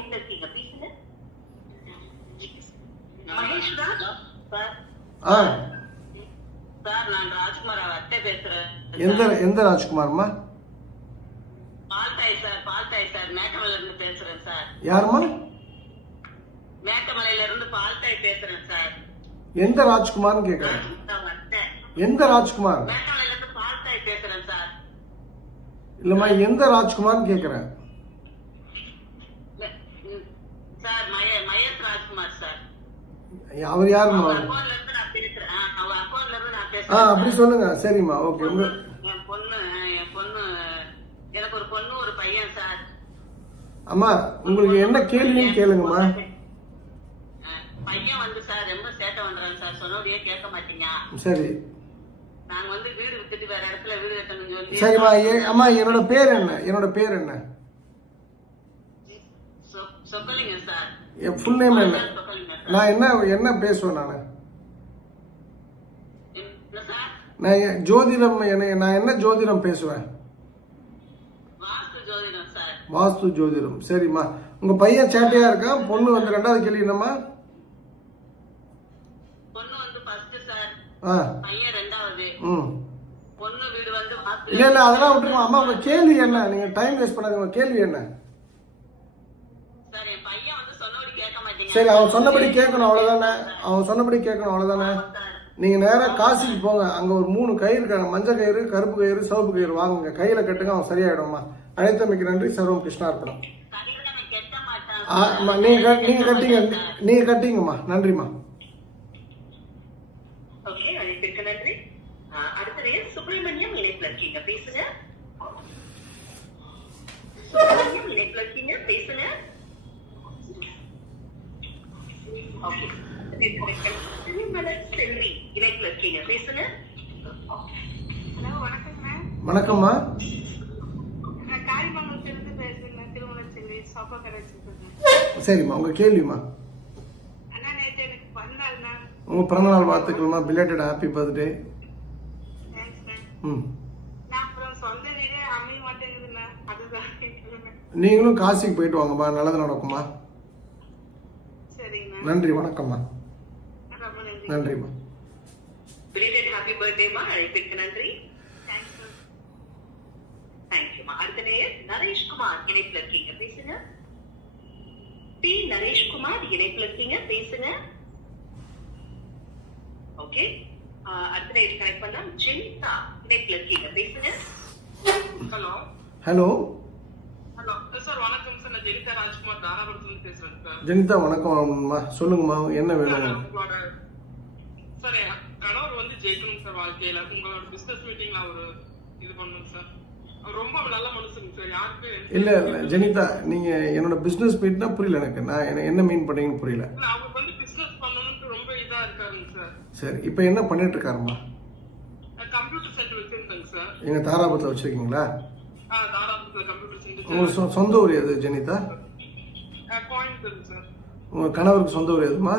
இருக்கீங்க? பேசுங்க. Sir sir நான் ராஜ்குமார் அத்தை பேசுறேன். எந்த எந்த ராஜ்குமார்மா? பால்தாய் சார் பால்தாய் சார் மேட்டமலையில இருந்து பேசுறேன் சார். யாரும்மா மேட்டமலையில இருந்து பால்தாய் பேசுறேன் சார். எந்த ராஜ்குமார்னு அத்தை எந்த ராஜ்குமார்? மேட்டமலையில இருந்து பால்தாய் பேசுறேன் சார். இல்லைம்மா எந்த ராஜ்குமார்னு கேட்குறேன் மே- ம், சார் மய மகேஷ் ராஜ்குமார் சார் அவர் பேசுறேன். ஆ, அப்படி சொல்லுங்க. சரிம்மா. ஓகே. உங்க என் பொண்ணு என் பொண்ணு எனக்கு ஒரு பொண்ணு ஒரு பையன் சார் அம்மா உங்களுக்கு என்ன கேள்வின்னு கேளுங்கம்மா. பையன். வந்து சார் ரொம்ப சேட்டை பண்றான் சார் சொன்னபடியே கேட்க மாட்டீங்க. சரி. நாங்க வந்து வீடு வித்துட்டு வேற இடத்துல வீடு கட்டணும்னு சொல்லி சரிம்மா. அம்மா என்னோட பேர் என்ன? என்னோட பேர் என்ன? சொக்கலிங்க சார் என் ஃபுல் நேம் என்ன? நான் என்ன என்ன பேசுவேன் நான்? நான் ஜோதிடம் என்ன நான் என்ன ஜோதிடம் பேசுவேன்? வாஸ்து ஜோதிடம் சரிம்மா. உங்க பையன் சேட்டையா இருக்கான் பொண்ணு வந்து ரெண்டாவது கேள்வி என்னம்மா? இல்ல இல்ல அதெல்லாம் விட்டுருமா. அம்மா உங்க கேள்வி என்ன? நீங்க டைம் வேஸ்ட் பண்ணாதீங்க. உங்க கேள்வி என்ன சார் என் பையன் வந்து சொன்னபடி கேட்க மாட்டீங்க சரி அவன் சொன்னபடி கேட்கணும் அவ்வளோதானே அவன் சொன்னபடி கேட்கணும் அவ்வளோதானே நீங்கள் நேராக காசிக்கு போங்க. அங்கே ஒரு மூணு கயிறு இருக்காங்க மஞ்சள் கயிறு கருப்பு கயிறு சிவப்பு கயிறு. வாங்குங்க. கையில் கட்டுங்க அவன் சரியாயிடும்மா. அனைத்தமைக்கு நன்றி. சர்வம் கிருஷ்ணார்ப்பணம் கையில நான் நீங்கள் ஆ, அம்மா, கட்- கட்டிங்க. நீங்கள் கட்டிங்கம்மா. நன்றிம்மா. நன்றி. அடுத்தது சுப்பிரமணியம் இணைப்புல இருக்கீங்க பேசுங்க. சுப்பிரமணியம் இணைப்புல இருக்கீங்க பேசுங்க ஓகே திருமலர் செல்வி இணைப்புல இருக்கீங்க பேசுங்க ஹலோ வணக்கம் மேம் வணக்கம்மா நான் காரிமங்கலத்திலிருந்து பேசுகிறேன் திருமண செல்வி சோப்பா கடை வணக்கம்மா சரிம்மா உங்க கேள்விம்மா. அண்ணா பிறந்த நாள் உங்க பிறந்தநாள் வாழ்த்துக்கள்மா. பிலேட்டட் ஹாப்பி பர்த்டே ம். நீங்களும் காசிக்கு போயிட்டு வாங்கம்மா. நல்லது நடக்குமா நன்றி வணக்கம்மா. நன்றிம்மா. ஹாப்பி பர்த்டேமா அழைப்பிற்கு நன்றி. தேங்க்யூமா அடுத்த நேயர் நரேஷ்குமார் இணைப்புல இருக்கீங்க. பேசுங்க. பி நரேஷ்குமார் இணைப்புல இருக்கீங்க. பேசுங்க. ஓகே அடுத்த நேயர் கனெக்ட் பண்ணலாம். ஜெனிதா இணைப்புல இருக்கீங்க. பேசுங்க. ஹலோ ஹலோ சார் வணக்கம் சார் நான் ஜெனிதா ஜெனிதா வணக்கம்மா சொல்லுங்கம்மா. என்ன வேணும் சார் கணவர் வந்து ஜெயிக்கணும் சார் வாழ்க்கையில உங்களோட பிசினஸ் மீட்டிங்ல அவரு இது பண்ணணும் சார். இல்ல இல்ல ஜெனிதா நீங்க என்னோட பிசினஸ் மீட்னா புரியல எனக்கு. நான் என்ன- மீன் பண்ணீங்கன்னு புரியல. இல்ல, அவர் வந்து பிசினஸ் பண்ணணும்னு ரொம்ப இதா இருக்காருங்க சார். சரி இப்போ என்ன பண்ணிட்டு இருக்காருமா கம்ப்யூட்டர் சென்டர் வச்சிருந்தேங்க சார். எங்க தாராபுரத்தில் வச்சிருக்கீங்களா? உங்களுக்கு சொந்த ஊர் எது ஜெனிதா? கோயம்புத்தூர் சார். உங்க கணவருக்கு சொந்த ஊர் எதுமா?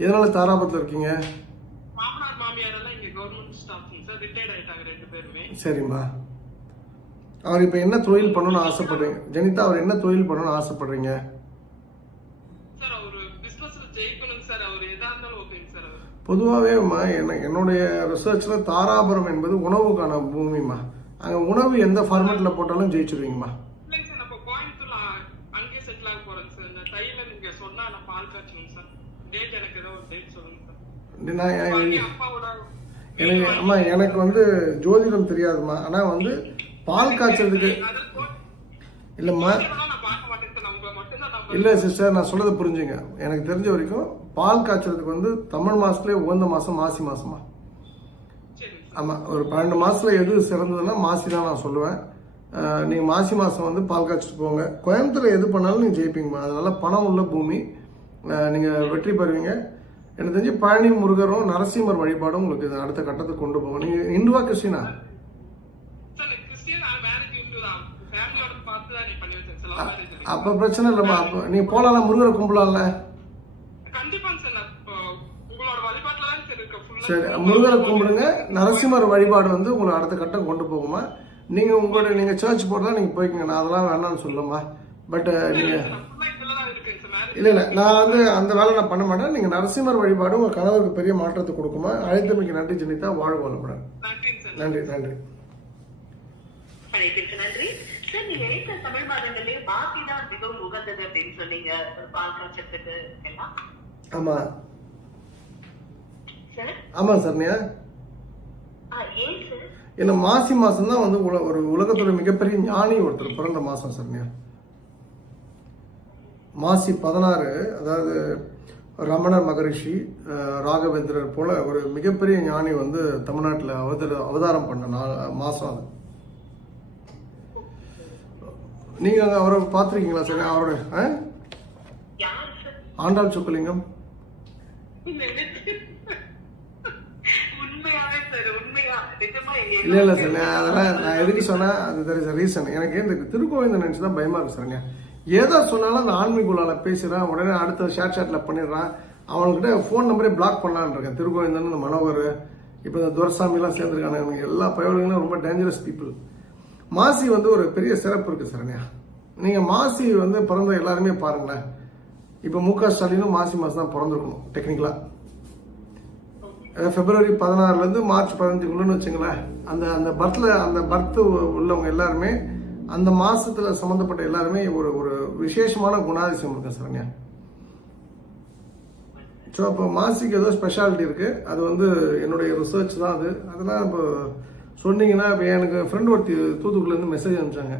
எதனால தாராபுரத்தில் இருக்கீங்க? சரிம்மா. அவர் இப்போ என்ன தொழில் பண்ணணும்னு ஆசைப்படுறீங்க? ஜெனிதா அவர் என்ன தொழில் பண்ணணும்னு ஆசைப்படுறீங்க சார் அவரு பிசினஸ்ல ஜெயிக்கணும் சார் அவர் எதா இருந்தாலும் ஓகேங்க சார் அவர் பொதுவாகவே என்ன என்னுடைய ரிசர்ச்சில் தாராபுரம் என்பது உணவுக்கான பூமிம்மா அங்கே உணவு எந்த ஃபார்மேட்டில் போட்டாலும் ஜெயிச்சிருவீங்கம்மா எனக்கு அம்மா எனக்கு வந்து ஜோதிடம் தெரியாதும்மா ஆனால் வந்து பால் காய்ச்சறதுக்கு அது கோ- இல்லைம்மா இதெல்லாம் நான் பார்க்க மாட்டேன் சார் நான் உங்களை மட்டும்தான் நம்புறேன். இல்லை சிஸ்டர் நான் சொல்கிறது புரிஞ்சுங்க. எனக்கு தெரிஞ்ச வரைக்கும் பால் காய்ச்சறதுக்கு வந்து தமிழ் மாதத்துலேயே உகந்த மாதம் மாசி மாதமா ஆமாம் ஒரு பன்னெண்டு மாதத்தில் எது சிறந்ததுன்னா மாசி தான் நான் சொல்லுவேன். நீங்கள் மாசி மாதம் வந்து பால் காய்ச்சிட்டு போங்க. கோயம்புத்தூரில் எது பண்ணாலும் நீங்கள் ஜெயிப்பீங்கம்மா. அதனால பணம் உள்ள பூமி. நீங்கள் வெற்றி பெறுவீங்க. எனக்கு தெரிஞ்சு பழனி முருகரும் நரசிம்மர் வழிபாடும் உங்களுக்கு இது அடுத்த கட்டத்துக்கு கொண்டு போவோம் நீங்கள் இந்துவா கிறிஸ்டினா சார் நான் கிறிஸ்டியன் நான் மேரேஜ் இன்டு தான் ஃபேமிலியோட பார்த்து தான் நீ பண்ணி வச்சேன் சார் லவ் மேரேஜ் அப்ப பிரச்சனை இல்லைம்மா. அப்போ நீங்க போலாம்ல முருகரை கும்பலாம்ல? கண்டிப்பாங்க சார். உங்களோட முருகரை கும்பிடுங்க. நரசிம்மர் வழிபாடு வந்து உங்களை அடுத்த கட்டம் கொண்டு போகுமா நீங்கள் உங்களுடைய நீங்கள் சர்ச் போடுறதா நீங்கள் போய்க்கங்க. நான் அதெல்லாம் வேணாம்னு சொல்லம்மா. பட் நீங்கள் இல்லை இல்லை. நான் வந்து அந்த வேலை நான் பண்ண மாட்டேன். நீங்கள் நரசிம்மர் வழிபாடு உங்கள் கணவருக்கு பெரிய மாற்றத்தை கொடுக்குமா? அழைத்தமைக்கு நன்றி ஜெனிதா நன்றிங்க சார். நன்றி நன்றி. நன்றி. சார் நீங்க நினைத்த தமிழ் மாதங்களிலே பாசி தான் மிகவும் உகந்தது அப்படின்னு சொன்னீங்க பால் காய்ச்சத்துக்கு எல்லாம். ஆமாம் சார் ஆமாம் சரண்யா. ஏன்னா மாசி மாதம் தான் வந்து ஒரு உலகத்தோட மிகப்பெரிய ஞானி ஒருத்தர் பிறந்த மாதம் சரண்யா. மாசி பதினாறு அதாவது ரமணர் மகரிஷி ராகவேந்திரர் போல ஒரு மிகப்பெரிய ஞானி வந்து தமிழ்நாட்டில் அவதர அவதாரம் பண்ண நாள் மாதம் அது. நீங்கள் அவரை பார்த்துருக்கீங்களா சார்? அவரோட சார்? ஆண்டாள் சொக்கலிங்கம் சார் இல்லை இல்லை சார் நான் அதெல்லாம் நான் எதுக்கு சொன்னேன் அது தெர் இஸ் ரீசன் எனக்கு இந்த திருக்கோவிந்த நினச்சி தான் பயமாக இருக்கு சார்ங்க ஏதோ சொன்னாலும் அந்த ஆன்மீகுலால பேசுகிறான் உடனே அடுத்த ஷேர் ஷாட்டில் பண்ணிடுறான் அவன்கிட்ட ஃபோன் நம்பரே பிளாக் பண்ணலான்னு இருக்கேன். திருக்கோவிந்தன் இந்த மனோகர் இப்போ இந்த துரசாமிலாம் சேர்ந்துருக்காங்க எல்லா பயவர்களும் ரொம்ப டேஞ்சரஸ் பீப்புள் மாசி வந்து ஒரு பெரிய சிறப்பு இருக்குது சரண்யா நீங்கள் மாசி வந்து பிறந்த எல்லாருமே பாருங்களேன். இப்போ மு க ஸ்டாலினும் மாசி மாதம் தான் பிறந்திருக்கணும் டெக்னிக்கலாக பிப்ரவரி பதினாறுலேருந்து மார்ச் பதினஞ்சுக்குள்ளன்னு வச்சுங்களேன். அந்த அந்த பர்த்தில் அந்த பர்த் உள்ளவங்க எல்லாருமே அந்த மாதத்தில் சம்மந்தப்பட்ட எல்லாருமே ஒரு ஒரு விசேஷமான குணாதிசயம் இருக்கு சரண்யா ஸோ அப்போ மாசிக்கு ஏதோ ஸ்பெஷாலிட்டி இருக்குது அது வந்து என்னுடைய ரிசர்ச் தான் அது. அதெல்லாம் இப்போ சொன்னீங்கன்னா இப்போ எனக்கு ஃப்ரெண்ட் ஒருத்தி தூத்துக்குடிலேருந்து மெசேஜ் அனுப்பிச்சாங்க.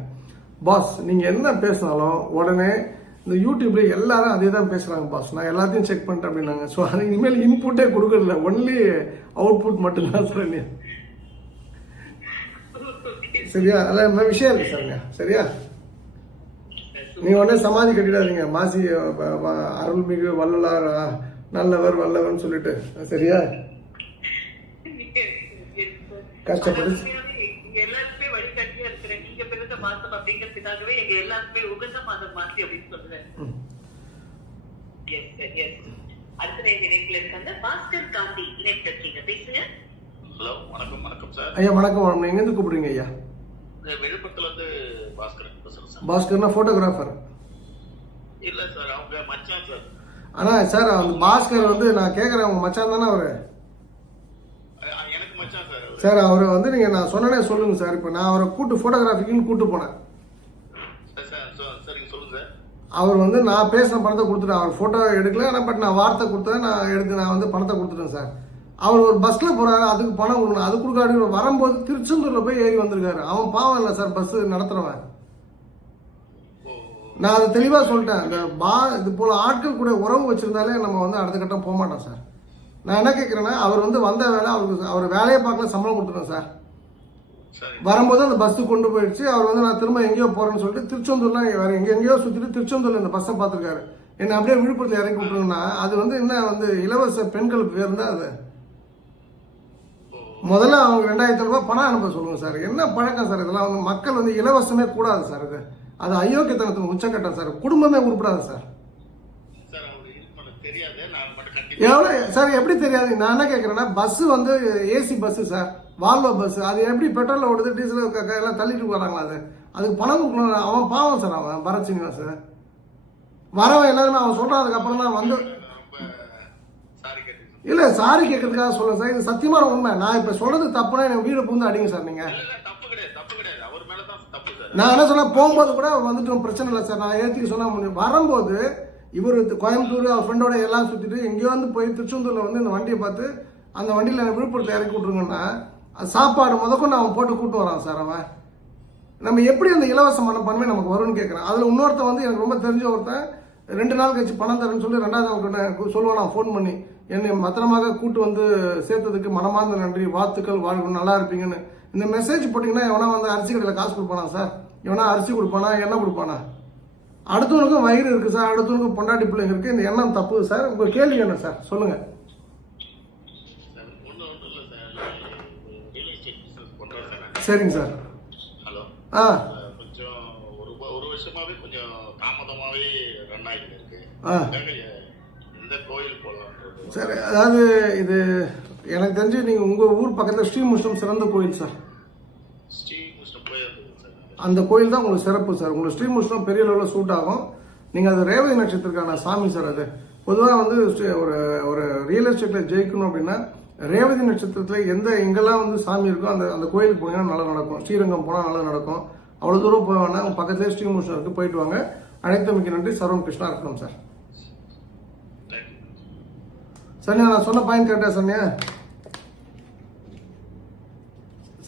பாஸ் நீங்கள் என்ன பேசினாலும் உடனே இந்த யூடியூப்ல எல்லாரும் அதே தான் பேசுகிறாங்க பாஸ் நான் எல்லாத்தையும் செக் பண்ணிட்டேன் அப்படின்னாங்க. ஸோ அது இனிமேல் இன்புட்டே கொடுக்கறதில்ல. ஒன்லி அவுட்புட் மட்டும்தான் சரண்யா சரியா? அதில் என்ன விஷயம் இருக்கு சரண்யா சரியா? நீங்கள் உடனே சமாதி கட்டிடாதீங்க. மாசி அருள்மிகு வல்லலார் நல்லவர் வல்லவர்னு சொல்லிட்டு. சரியா? கஷ்டப்பட்டு எங்க எல்லாருக்குமே வழிகாட்டியா இருக்கிறேன் நீங்க பிறந்த மாசம் அப்படிங்கிறதுக்காகவே எங்க எல்லாருக்குமே உகந்த மாதம் மாசி அப்படின்னு சொல்றேன் ம். எஸ் சார் எஸ் அடுத்த இணைப்புல இருக்காங்க. பாஸ்கர் காந்தி இணைப்பு இருக்கீங்க. பேசுங்க. ஹலோ வணக்கம் வணக்கம் சார் ஐயா வணக்கம் வணக்கம். எங்கேருந்து கூப்பிடுறீங்க ஐயா? இந்த விழுப்புரத்துல இருந்து பாஸ்கரன் பேசுறேன் சார் பாஸ்கர்னா ஃபோட்டோகிராஃபர் இல்ல சார் அவங்க மச்சான் சார் ஆனால் சார் அந்த பாஸ்கர் வந்து நான் கேட்குறேன் உங்க மச்சான் தானே அவர்? சார் அவரு. வந்து நீங்கள் நான் சொன்னனே சொல்லுங்க சார். இப்போ நான் அவரை கூட்டு ஃபோட்டோகிராஃபிக்குன்னு கூட்டு போனேன். அவர் வந்து நான் பேசின பணத்தை கொடுத்துட்டேன். அவர் ஃபோட்டோ எடுக்கல. ஆனால் பட் நான் வார்த்தை கொடுத்தேன். நான் எடுத்து நான் வந்து பணத்தை கொடுத்துட்டேன் சார். அவர் ஒரு பஸ்ஸில் போகிறாரு அதுக்கு பணம் கொடுக்கணும் அது கொடுக்காடி வரும்போது திருச்செந்தூரில் போய் ஏறி வந்திருக்காரு. அவன் பாவம் இல்லை சார் பஸ் நடத்துகிறவன் நான் அதை தெளிவாக சொல்லிட்டேன். இந்த பா இது போல் ஆட்கள் கூட உறவு வச்சுருந்தாலே நம்ம வந்து அடுத்த கட்டம் போக மாட்டோம் சார். நான் என்ன கேட்குறேன்னா அவர் வந்து வந்த வேலை அவருக்கு அவர் வேலையை பார்க்கல சம்பளம் கொடுத்துட்டேன் சார். வரும்போது அந்த பஸ்ஸு கொண்டு போயிடுச்சு. அவர் வந்து நான் திரும்ப எங்கேயோ போறேன்னு சொல்லிட்டு திருச்செந்தூர்லாம் வேற எங்க எங்கேயோ சுத்திட்டு திருச்செந்தூர்ல இந்த பஸ்ஸை பார்த்துருக்காரு. என்ன அப்படியே விழுப்புரத்தில் இறக்கி விட்டுருங்கன்னா அது வந்து என்ன வந்து இலவச பெண்கள் பேர் தான் அது? முதல்ல அவங்க ரெண்டாயிரத்தி ரூபாய் பணம் அனுப்ப சொல்லுங்க சார். என்ன பழக்கம் சார் இதெல்லாம்? வந்து மக்கள் வந்து இலவசமே கூடாது சார் இது. அது அயோக்கியத்தனத்துக்கு உச்சக்கட்டம் சார். குடும்பமே உருப்படாது சார் அவரு இது பண்ண தெரியாது நான் மட்டும் கண்டிப்பா எவ்வளோ சார் எப்படி தெரியாது? நான் என்ன கேட்குறேன்னா பஸ்ஸு வந்து AC bus sir Volvo bus அது எப்படி பெட்ரோலில் ஓடுது டீசல் எல்லாம் தள்ளிட்டு போகிறாங்களா அது? அதுக்கு பணம் கொடுக்கணும் அவன் பாவம் சார் அவன் பரத் சீனிவாஸ் வரவன் எல்லாருமே அவன் சொல்கிறதுக்கப்புறம் அதுக்கப்புறம் தான் வந்து இல்லை சாரி கேட்கறதுக்காக சொல்லுங்கள் சார் இது சத்தியமான உண்மை. நான் இப்போ சொல்கிறது தப்புனா எனக்கு வீடு புகுந்து அடிங்க சார் நீங்கள் நான் என்ன சொன்னேன் போகும்போது கூட வந்துட்டு பிரச்சனை இல்லை சார் நான் ஏற்றிக்க சொன்னால் முடியும் வரும்போது இவர் கோயம்புத்தூர் அவர் ஃப்ரெண்டோட எல்லாம் சுற்றிட்டு எங்கேயோ வந்து போய் திருச்செந்தூரில் வந்து இந்த வண்டியை பார்த்து அந்த வண்டியில் விழுப்புரத்தில் இறக்கி விட்ருங்கன்னா அது சாப்பாடு முதற்கொண்டு அவன் போட்டு கூட்டு வரான் சார் அவன். நம்ம எப்படி அந்த இலவச மனப்பான்மை நமக்கு வரும்னு கேட்குறேன் அதில் இன்னொருத்தன் வந்து எனக்கு ரொம்ப தெரிஞ்ச ஒருத்தன் ரெண்டு நாள் கழிச்சு பணம் தரேன்னு சொல்லி ரெண்டாவது நாள் சொல்லுவான் நான் ஃபோன் பண்ணி என்னை பத்திரமாக கூட்டு வந்து சேர்த்ததுக்கு மனமார்ந்த நன்றி வாழ்த்துக்கள் வாழ்வு நல்லா இருப்பீங்கன்னு. இந்த மெசேஜ் போட்டிங்கன்னா எவனா வந்து அரிசி கடையில் காசு கொடுப்பானா சார்? எவனா அரிசி கொடுப்பானா? என்ன கொடுப்பானா? அடுத்தவனுக்கும் வயிறு இருக்கு சார் அடுத்தவனுக்கும் பொண்டாட்டி பிள்ளைங்க இருக்கு இந்த எண்ணம் தப்பு சார். உங்க கேள்வி என்ன சார்? சொல்லுங்க. சார் ஒன்றும் ஒன்றும் இல்லை சார் ரியல் எஸ்டேட் பிசினஸ் பண்றேன் சார் நான். சரிங்க சார். ஹலோ. ஆ. கொஞ்சம் ஒரு ஒரு வருஷமாவே கொஞ்சம் தாமதமாவே ரன் ஆகிட்டு இருக்கு. எந்த கோயில் போகலான்றது சார் அதாவது இது எனக்கு தெரிஞ்சு நீங்கள் உங்கள் ஊர் பக்கத்தில் ஸ்ரீமுஷ்ணம் சிறந்த கோயில் சார். ஸ்ரீ அந்த கோயில் தான் உங்களுக்கு சிறப்பு சார். உங்களுக்கு ஸ்ரீமுஷ்ணம் பெரிய லெவலில் சூட் ஆகும். நீங்கள் அது ரேவதி நட்சத்திரக்கான சாமி சார் அது. பொதுவாக வந்து ஸ்ரீ- ஒரு ஒரு ரியல் எஸ்டேட்டில் ஜெயிக்கணும் அப்படின்னா ரேவதி நட்சத்திரத்தில் எந்த எங்கெல்லாம் வந்து சாமி இருக்கோ அந்த அந்த கோயிலுக்கு போனீங்கன்னா நல்லா நடக்கும். ஸ்ரீரங்கம் போனால் நல்லா நடக்கும். அவ்வளோ தூரம் போக வேணாம். உங்கள் பக்கத்துலேயே ஸ்ரீமுஷ்ணம் இருக்குது போயிட்டு வாங்க. அனைத்தமைக்கு நன்றி. சர்வம் கிருஷ்ணா இருக்கணும் சார். சன்யா நான் சொன்ன பாயிண்ட் கரெக்டா சன்யா?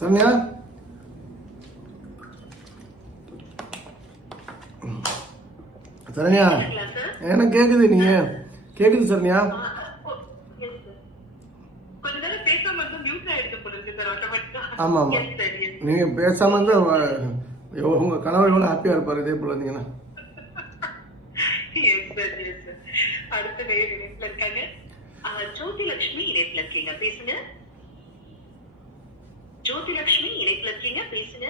சன்யா சரண்யா சரிங்களா சார் எனக்கு கேக்குது நீங்க கேக்குது சரண்யா Yes, sir. கொஞ்ச நேரம் பேசாம இருந்தா mute ஆயிடுச்சு போல இருக்கு சார் automatic ஆ. ஆமா ஆமா. Yes, sir, yes. நீங்க பேசாம இருந்தா வ- எவ்வளவு- உங்க கணவர் எவ்வளவு ஹாப்பியா இருப்பாரு இதே போல இருந்தீங்கன்னா. நேயர் இணைப்புல இருக்காங்க. பேசுங்க. ஜோதி லட்சுமி இணைப்புல இருக்கீங்க பேசுங்க.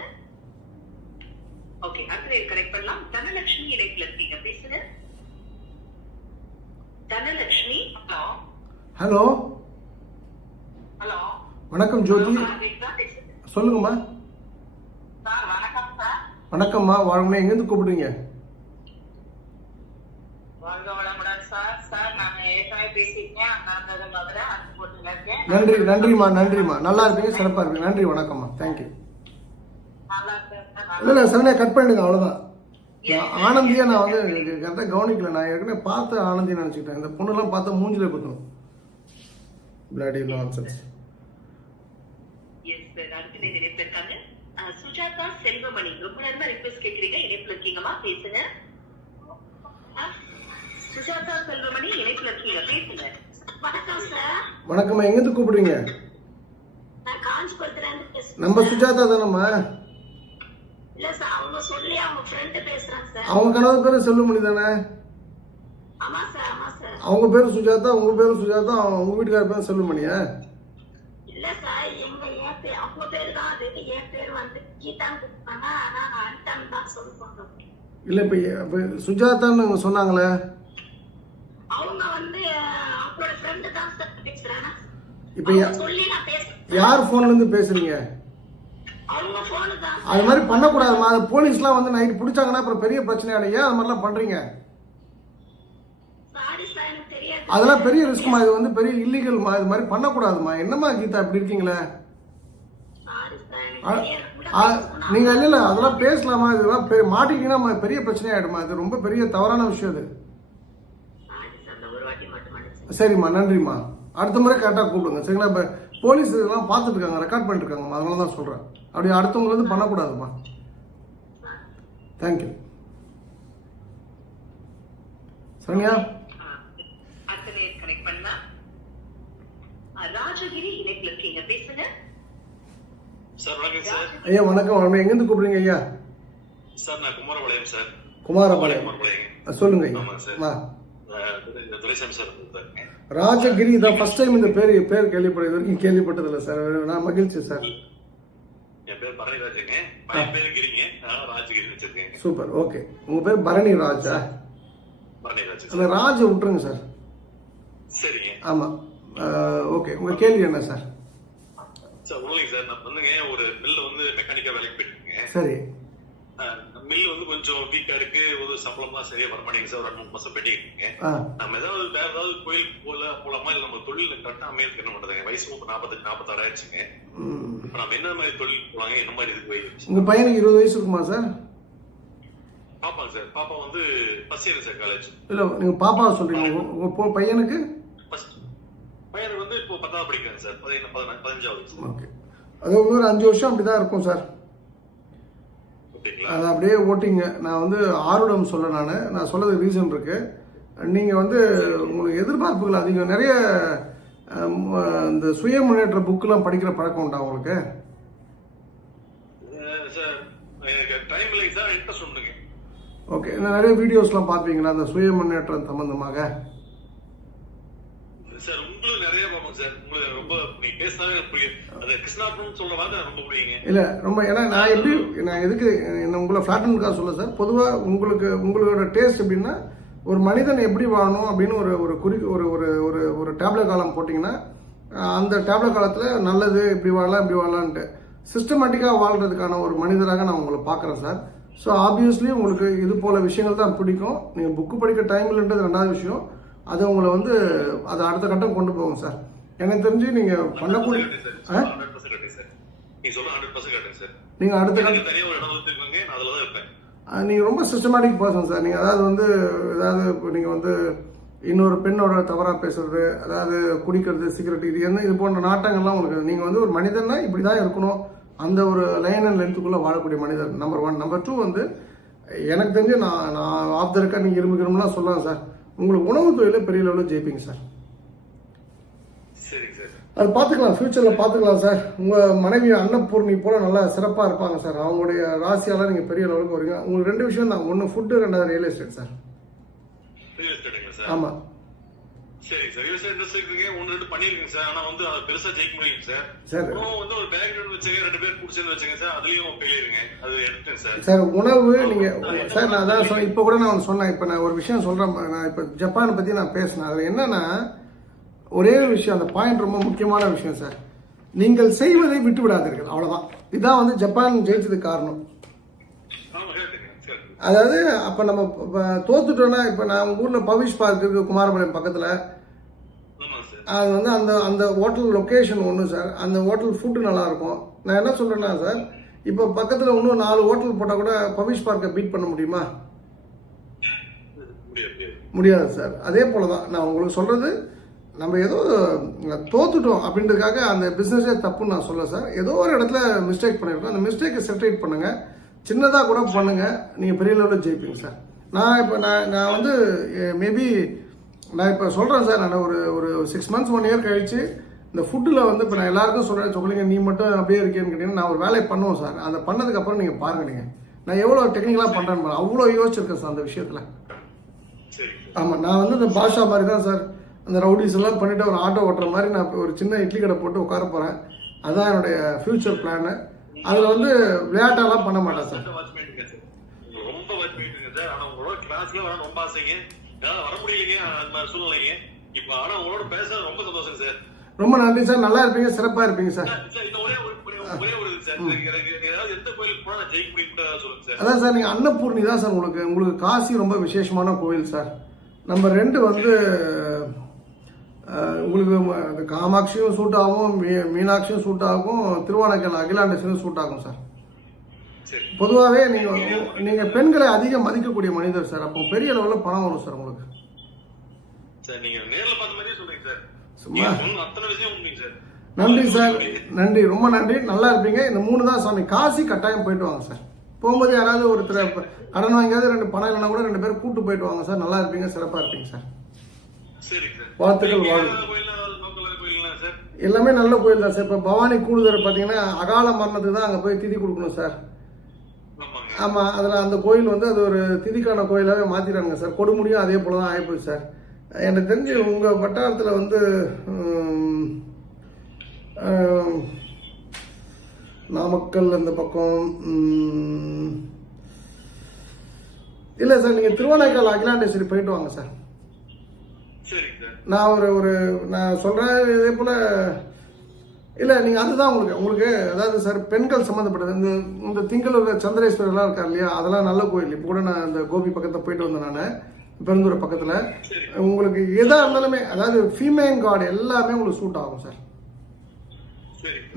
ஓகே அடுத்த நேயர் கனெக்ட் பண்ணலாம். தனலட்சுமி இருக்கீங்க. பேசுங்க. தனலட்சுமி ஹலோ ஹலோ ஹலோ வணக்கம் ஜோதி. சொல்லுங்கம்மா. சார் வணக்கம் சார். வணக்கம்மா. வாழ்க்கை எங்கேருந்து கூப்பிடுறீங்க? நன்றி நன்றிம்மா நன்றிம்மா. நல்லா இருப்பீங்க சிறப்பா இருப்பீங்க. நன்றி வணக்கம்மா. தேங்க்யூ இல்ல சரண்யா கட் பண்ணிடுங்க அவ்வளவுதான். நான் ஆனந்தியா நான் வந்து கரெக்டாக கவனிக்கல. நான் ஏற்கனவே பார்த்த ஆனந்தியை நினச்சிக்கிட்டேன். இந்த பொண்ணுலாம் பார்த்தா மூஞ்சில குத்தணும். பிளாடி இருக்காங்க. அஹ், சுஜாதா செல்வமணி. ரொம்ப நேரமா ரிக்வெஸ்ட் கேக்குறீங்க இணைப்புல இருக்கீங்கம்மா. பேசுங்க. சுஜாதா செல்வமணி இணைப்புல இருக்கீங்க. பேசுங்க. வணக்கம் சார் வணக்கம்மா. எங்கேருந்து கூப்பிடுறீங்க? நான் காஞ்சிபுரத்துல இருந்து நம்ம சுஜாதா தானம்மா? இல்ல சார் அவங்க சொல்லி அவங்க ஃப்ரெண்டு பேசுறாங்க சார். அவங்க கணவர் பேரு செல்லுமணி தானே? ஆமா சார் ஆமா சார். அவங்க பேரு சுஜாதா உங்க பேரு சுஜாதா உங்க வீட்டுக்கார பேரு செல்லுமணியா? இல்ல சார் எங்க என் பேர் அவங்க பேரு தான் அது. என் பேர் வந்து கீதான்னு கூப்பிட்டாங்க ஆனா நான் அனிதான்னு தான் சொல்லுவாங்க இல்ல இப்ப சுஜாதான்னு சொன்னாங்களே? அவங்க வந்து அஹ், அவங்களோட ஃப்ரெண்டு தான் சார் பேசுறாங்க. இப்ப யார் போன்ல இருந்து பேசுறீங்க? அது மாதிரி பண்ணக்கூடாதுமா. அது போலீஸ்லாம் வந்து நைட் பிடிச்சாங்கன்னா அப்புறம் பெரிய பிரச்சனை ஏன் அது மாதிரிலாம் பண்றீங்க. அதெல்லாம் பெரிய ரிஸ்க்மா இது வந்து பெரிய இல்லீகல்மா இது மாதிரி பண்ணக்கூடாதுமா? என்னம்மா கீதா இப்படி இருக்கீங்களே. நீங்க இல்ல இல்ல அதெல்லாம் பேசலாமா? இதெல்லாம் மாட்டிக்கிட்டீங்கன்னா பெரிய பிரச்சனை ஆயிடுமா இது ரொம்ப பெரிய தவறான விஷயம் இது. சரிம்மா நன்றிம்மா. அடுத்த முறை கரெக்டாக கூப்பிடுங்க. சரிங்களா? இப்போ போலீஸ் இதெல்லாம் பார்த்துட்டு இருக்காங்க ரெக்கார்ட் பண்ணிட்டு இருக்காங்கம்மா அதனால தான் சொல்கிறேன் அப்படி அடுத்தவங்க வந்து பண்ணக்கூடாதும்மா தேங்க்யூ சரண்யா? ஐயா வணக்கம். வணக்கம் எங்கேருந்து கூப்பிடுறீங்க ஐயா? சார் நான் குமாரபாளையம் சார். குமாரபாளையம். சொல்லுங்க ஐயா. ஆமாங்க சார். துரைசாமி ராஜகிரி இதான் ஃபர்ஸ்ட் டைம் இந்த பேர் பேர் கேள்விப்பட இது வரைக்கும் கேள்விப்பட்டதில்லை சார் நான் மகிழ்ச்சி சார் சூப்பர். ஓகே. உங்கள் பேர் பரணி ராஜா அந்த ராஜை விட்டுருங்க சார் சரிங்க. ஆமாம் ஓகே. உங்கள் கேள்வி என்ன சார் சார் சார் நான் வந்துங்க ஒரு மில்ல வந்து மெக்கானிக்கா வேலைக்கு போயிட்டுருக்கேன் சரி. மில் வந்து கொஞ்சம் வீக்கா இருக்கு. ஒரு சம்பளம்லாம் சரியா வர மாட்டேங்குது சார். ஒரு மூணு மாசம் ஆ. நம்ம ஏதாவது வேற ஏதாவது கோயிலுக்கு போல போலாமா? இல்ல நம்ம தொழில் கரெக்டா அமையறதுக்கு என்ன பண்றதுங்க வயசு இப்போ நாற்பத்தஞ்சு நாற்பத்தாறு ஆயிடுச்சுங்க நம்ம என்ன மாதிரி தொழில் போலாங்க? என்ன மாதிரி இதுக்கு போயிடுச்சு உங்க பையனுக்கு இருபது வயசு இருக்குமா சார்? பாப்பாங்க சார். பாப்பா வந்து ஃபர்ஸ்ட் இயர் சார் காலேஜ் இல்ல நீங்க பாப்பா சொல்றீங்க உங்க- பையனுக்கு? பையனுக்கு வந்து இப்போ பத்தாவது படிக்கிறாங்க சார். பதினாறு பதினஞ்சாவது ஓகே. அது இன்னொரு அஞ்சு வருஷம் அப்படிதான் இருக்கும் சார். அதை அப்படியே ஓட்டிங்க. நான் வந்து ஆர்வம் சொல்ல நான். நான் சொல்லதுக்கு ரீசன் இருக்கு. நீங்க வந்து உங்களுக்கு எதிர்பார்ப்புகள் அதிகம். நிறைய இந்த சுய முன்னேற்ற புக்கெல்லாம் படிக்கிற பழக்கம் உண்டா உங்களுக்கு? ஓகே நிறைய வீடியோஸ்லாம் பார்ப்பீங்களா? அந்த சுய முன்னேற்றம் சம்பந்தமாக? சார் இல்லை ரொம்ப ஏன்னா நான் எப்படி நான் எதுக்கு என்ன உங்களை ஃப்ளாட்டனுக்காக சொல்ல சார் பொதுவாக உங்களுக்கு உங்களோட டேஸ்ட் எப்படின்னா ஒரு மனிதன் எப்படி வாழணும் அப்படின்னு ஒரு ஒரு குறி ஒரு ஒரு ஒரு ஒரு டேப்லெட் காலம் போட்டிங்கன்னா அந்த டேப்லெட் காலத்தில் நல்லது இப்படி வாழலாம் இப்படி வாழலான்ட்டு சிஸ்டமேட்டிக்காக வாழ்கிறதுக்கான ஒரு மனிதராக நான் உங்களை பார்க்குறேன் சார் ஸோ ஆப்வியஸ்லி உங்களுக்கு இது போல் விஷயங்கள் தான் பிடிக்கும். நீங்கள் புக்கு படிக்க டைம் இல்லைன்றது ரெண்டாவது விஷயம். அது உங்களை வந்து அதை அடுத்த கட்டம் கொண்டு போகும் சார் எனக்கு தெரிஞ்சு நீங்கள் பண்ணக்கூடிய ஆ? ஹண்ட்ரட் பர்சன்ட் கட்டுங்க சார். நீ சொல்ல ஹண்ட்ரட் பர்சன்ட் கட்டுங்க சார். நீங்கள் அடுத்த நீங்கள் ரொம்ப சிஸ்டமேட்டிக் பர்சன் சார் நீங்கள் அதாவது வந்து ஏதாவது நீங்கள் வந்து இன்னொரு பெண்ணோட தவறாக பேசுறது அதாவது குடிக்கிறது சிகரெட் இது என்ன இது போன்ற நாட்டங்கள்லாம் உங்களுக்கு நீங்கள் வந்து ஒரு மனிதன்னா இப்படி தான் இருக்கணும். அந்த ஒரு லைன் அண்ட் லென்த்துக்குள்ளே வாழக்கூடிய மனிதர் நம்பர் ஒன் நம்பர் டூ வந்து எனக்கு தெரிஞ்சு நான் நான் இருக்கா நீங்கள் இரும்பு இரும்புலாம் சொல்லலாம் சார் உங்களுக்கு உணவு தொழில பெரிய லெவலில் ஜெயிப்பீங்க சார் அது பார்த்துக்கலாம் ஃப்யூச்சரில் பார்த்துக்கலாம் சார் உங்கள் மனைவி அன்னபூர்ணி போல நல்லா சிறப்பாக இருப்பாங்க சார் அவங்களுடைய ராசியால் நீங்கள் பெரிய லெவலுக்கு வருவீங்க உங்களுக்கு ரெண்டு விஷயம் தான். ஒன்று ஃபுட்டு ரெண்டாவது ரியல் எஸ்டேட் சார் சார் ஆமாம் சரிங்க சார் ரியல் எஸ்டேட் இண்டஸ்ட்ரி இருக்குங்க ஒன்று ரெண்டு பண்ணிருக்கேங்க சார் ஆனா வந்து அதை பெருசா ஜெயிக்க முடியுங்க சார் சார் வந்து ஒரு பேக்ரவுண்ட் வச்சுங்க ரெண்டு பேர் பிடிச்சது வச்சுங்க சார் அதுலயும் அது எடுத்தேன் சார் சார் உணவு நீங்கள் சார் நான் அதான் இப்போ கூட நான் சொன்னேன். இப்போ நான் ஒரு விஷயம் சொல்கிறேன் நான் இப்போ ஜப்பானை பற்றி நான் பேசினேன். அதில் என்னன்னா ஒரே ஒரு விஷயம் அந்த பாயிண்ட் ரொம்ப முக்கியமான விஷயம் சார் நீங்கள் செய்வதை விட்டு விடாதீர்கள். அவ்வளோதான் இதுதான் வந்து ஜப்பான் ஜெயிச்சதுக்கு காரணம். அதாவது அப்போ நம்ம இப்போ தோத்துட்டோன்னா இப்போ நான் உங்கள் ஊரில் பவிஷ் பார்க் இருக்கு குமாரபாளையம் பக்கத்தில். அது வந்து அந்த அந்த ஹோட்டல் லொக்கேஷன் ஒன்று சார் அந்த ஹோட்டல் ஃபுட்டு நல்லாயிருக்கும். நான் என்ன சொல்கிறேன்னா சார் இப்போ பக்கத்தில் இன்னும் நாலு ஹோட்டல் போட்டால் கூட பவிஷ் பார்க்கை பீட் பண்ண முடியுமா? முடியாது சார் அதே போல தான் நான் உங்களுக்கு சொல்கிறது நம்ம ஏதோ தோத்துட்டோம் அப்படின்றதுக்காக அந்த பிஸ்னஸே தப்புன்னு நான் சொல்ல சார் ஏதோ ஒரு இடத்துல மிஸ்டேக் பண்ணியிருக்கோம் அந்த மிஸ்டேக்கை செப்பரேட் பண்ணுங்கள் சின்னதாக கூட பண்ணுங்கள் நீங்கள் பெரிய லெவலில் ஜெயிப்பீங்க சார் நான் இப்போ நான் நான் வந்து மேபி நான் இப்போ சொல்கிறேன் சார் நான் ஒரு ஒரு சிக்ஸ் மந்த்ஸ் ஒன் இயர் கழிச்சு இந்த ஃபுட்டில் வந்து இப்போ நான் எல்லாருக்கும் சொல்கிறேன் சொல்லுங்க நீ மட்டும் அப்படியே இருக்கேன்னு கேட்டீங்கன்னா நான் ஒரு வேலையை பண்ணுவோம் சார் அதை பண்ணதுக்கப்புறம் நீங்கள் பாருங்கள் நீங்கள் நான் எவ்வளோ டெக்னிக்கலாக பண்ணுறேன்னு பாருங்க. அவ்வளோ யோசிச்சிருக்கேன் சார் அந்த விஷயத்தில். ஆமாம் நான் வந்து இந்த பாஷா மாதிரி தான் சார் அந்த ரவுடிஸ் எல்லாம் பண்ணிட்டு ஒரு ஆட்டோ ஓட்டுற மாதிரி நான் ஒரு சின்ன இட்லி கடை போட்டு உட்கார போகிறேன் அதான் என்னுடைய ஃப்யூச்சர் பிளானு அதில் வந்து விளையாட்டெல்லாம் பண்ண மாட்டேன் சார். ரொம்ப பண்ணிட்டுங்க சார். ஆனா உங்களோட கிளாஸ்ல வர ரொம்ப ஆசைங்க. என்னால வர முடியலைங்க. அந்த மாதிரி சூழ்நிலைங்க. இப்ப ஆனா உங்களோட பேச ரொம்ப சந்தோஷம் சார். ரொம்ப நன்றி சார். நல்லா இருப்பீங்க. சிறப்பாக இருப்பீங்க சார். அதான் சார் நீங்கள் அன்னபூர்ணி தான் சார் உங்களுக்கு. உங்களுக்கு காசி ரொம்ப விசேஷமான கோயில் சார். நம்ம ரெண்டு வந்து உங்களுக்கு அந்த காமாட்சியும் சூட் ஆகும் மீ- மீனாட்சியும் சூட் ஆகும் திருவானைக்கல் அகிலாண்டேஸ்வரும் சூட் ஆகும் சார். பொதுவாகவே நீங்கள் நீங்கள் பெண்களை அதிகம் மதிக்கக்கூடிய மனிதர் சார் அப்போ பெரிய லெவலில் பணம் வரும் சார் உங்களுக்கு நன்றி சார் நன்றி. ரொம்ப நன்றி. நல்லா இருப்பீங்க. இந்த மூணு தான் சாமி. காசி கட்டாயம் போயிட்டு வாங்க சார் போகும்போது யாராவது ஒருத்தர் கடன் வாங்கியாவது ரெண்டு பணம் இல்லைனா கூட ரெண்டு பேரும் கூட்டு போயிட்டு வாங்க சார் நல்லா இருப்பீங்க. சிறப்பாக இருப்பீங்க சார் வாழ்த்துக்கள், சார்? எல்லாமே நல்ல கோயில் தான் சார். இப்போ பவானி கூடுதல் பார்த்தீங்கன்னா அகால மரணத்துக்கு தான் அங்கே போய் திதி கொடுக்கணும் சார். ஆமாம் அதில் அந்த கோயில் வந்து அது ஒரு திதிக்கான கோயிலாகவே மாற்றிட்டாங்க சார். கொடுமுடியும் அதே போல தான் ஆகிப்போச்சு சார். எனக்கு தெரிஞ்சு உங்கள் வட்டாரத்தில் வந்து நாமக்கல் அந்த பக்கம் இல்லை சார் நீங்கள் திருவானைக்கால் அகிலாண்டேஸ்வரி போயிட்டு வாங்க சார். நான் ஒரு ஒரு நான் சொல்கிறேன் இதே போல் இல்லை நீங்கள் அதுதான் உங்களுக்கு உங்களுக்கு அதாவது சார் பெண்கள் சம்மந்தப்பட்டது இந்த இந்த திங்களூர் சந்திரேஸ்வரர்லாம் இருக்கார் இல்லையா? அதெல்லாம் நல்ல கோயில். இப்போ கூட நான் இந்த கோபி பக்கத்தில் போயிட்டு வந்தேன் நான் பெருந்தூர் பக்கத்தில். உங்களுக்கு எதாக இருந்தாலுமே அதாவது ஃபீமேல் காட் எல்லாமே உங்களுக்கு சூட் ஆகும் சார்.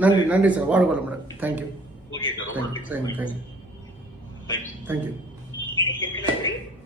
நன்றி நன்றி சார். வாழ்க வளமுடன். Thank you thank you thank you thank you